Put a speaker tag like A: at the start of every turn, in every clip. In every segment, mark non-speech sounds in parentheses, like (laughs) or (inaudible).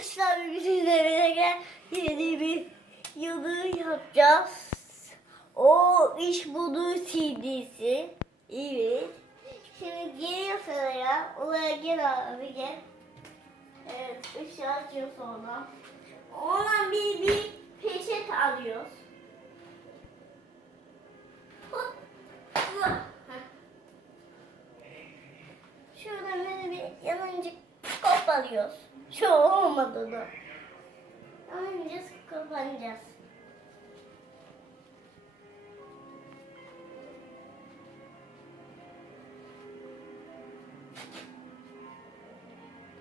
A: Arkadaşlar gel yeni bir yılı yapacağız. O iş budu CD'si. Evet. Şimdi geliyor sıraya. Oraya gel abi gel. Evet ışığı açıyor sonra. Ona bir bir peçet alıyoruz. Şuradan böyle bir yanıncık kop alıyoruz. Şu olmadı da. Yanınca kapanacağız.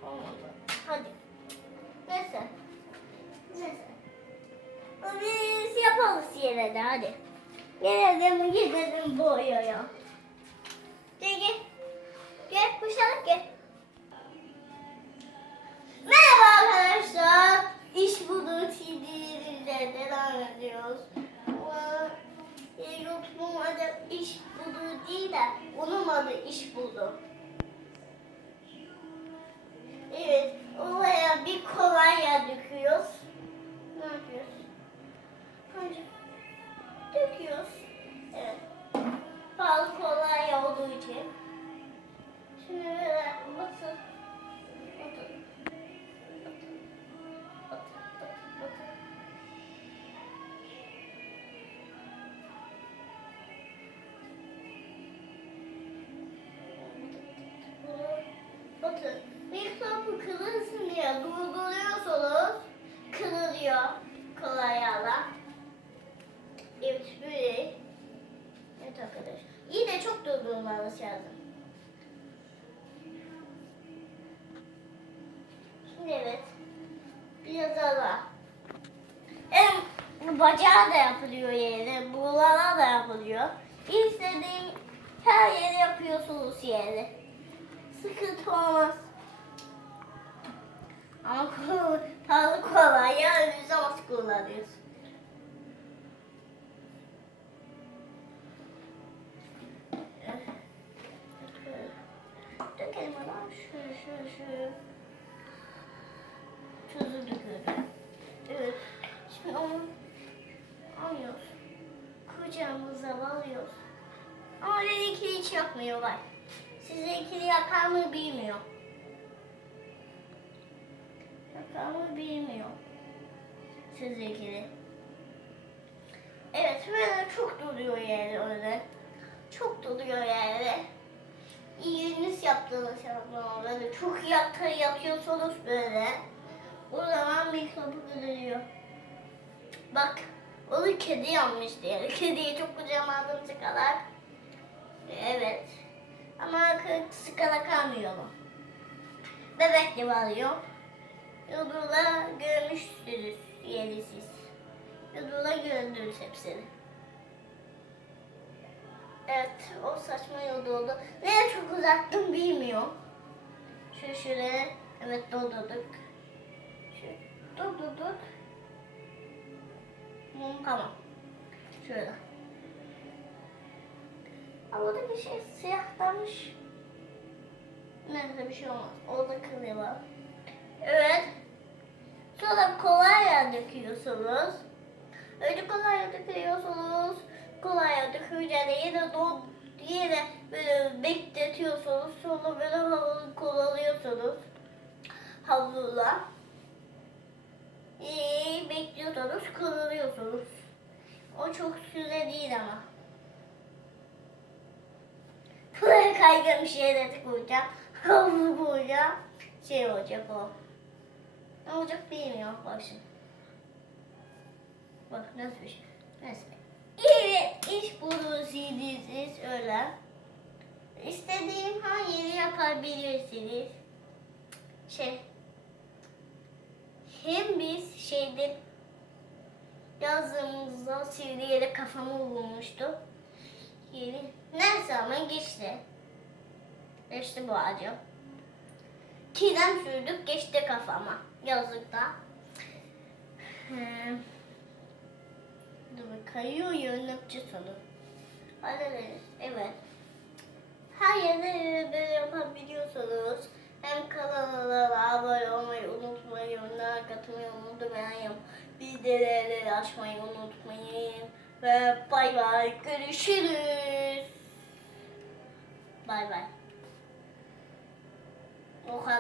A: Olmadı. Hadi. Neyse. Neyse. Biz yapalım yine de hadi. Gelelim gidelim boyaya. Gel gel. Gel kuşarak gel. İş budu değil de onun adı iş budu. Evet, oraya bir kolonya döküyoruz. Ne yapıyoruz? Döküyoruz. Bakın mikrobu kırılsın diye durduruyorsunuz. Kırılıyor kolayla. Evet böyle. Evet arkadaş. İyi de çok durdurmanız lazım. Şimdi evet. Biraz ara. Hem bacağı da yapılıyor yere. Buralara da yapılıyor. İstediğim her yere yapıyorsunuz yere. Sıkıntı olmaz. Ama kol- pahalı kolay ya önünüze nasıl kullanıyoruz? Dökelim ama şu şu şu. Tuzu dökelim. Evet. Şimdi onu alıyoruz. Kucağımıza alıyoruz. Ama dedi ki hiç yapmıyor ikili yakar mı bilmiyor. Yakar mı bilmiyor. Size ikili. Evet böyle çok duruyor yani öyle. Çok duruyor yani. İyiniz yaptığınız yapma böyle çok yakta yapıyorsanız böyle. O zaman mikrobu görülüyor. Bak onu kedi yanmış diye. Kediyi çok kucağımadığımız kadar. Evet. Ama kırk sıkala kalmıyorum. Bebek gibi alıyor. Yudula görmüşsünüz yeri. Yudula gördünüz hepsini. Evet, o saçma yolda oldu. Nereye çok uzattım bilmiyorum. Şu şuraya, evet doldurduk. Şu, doldurduk. Hı, tamam. Şöyle. Havadaki şey siyahlanmış. Neyse bir şey olmaz. Orada kılıyor var. Evet. Sonra kolonya döküyorsunuz. Önce kolonya döküyorsunuz. Kolonya dökünce yine don yine böyle bekletiyorsunuz. Sonra böyle havlu kullanıyorsunuz. Havluyla. İyi bekliyorsunuz, kullanıyorsunuz. O çok süre değil ama. Kaygan bir şeyler koyacağım. (laughs) Havlu koyacağım. Şey olacak o. Ne olacak bilmiyorum. Bak şimdi. Bak nasıl bir şey. Neyse. Evet, iş bulur CD'siz öyle. İstediğim her yeri yapabilirsiniz. Şey. Hem biz şeyde yazdığımızda sivriyle kafamı vurmuştu. Yeni. Neyse ama geçti. Geçti bu acı. Kirem sürdük geçti kafama yazlıkta. Hmm. Dur kayıyor yönlükçü sonu. Hadi evet. Her yerde böyle yapabiliyorsunuz. Hem kanala abone olmayı unutmayın. like atmayı unutmayın. Bildirimleri açmayı unutmayın. Ve bay bay görüşürüz. Bay bay. 我花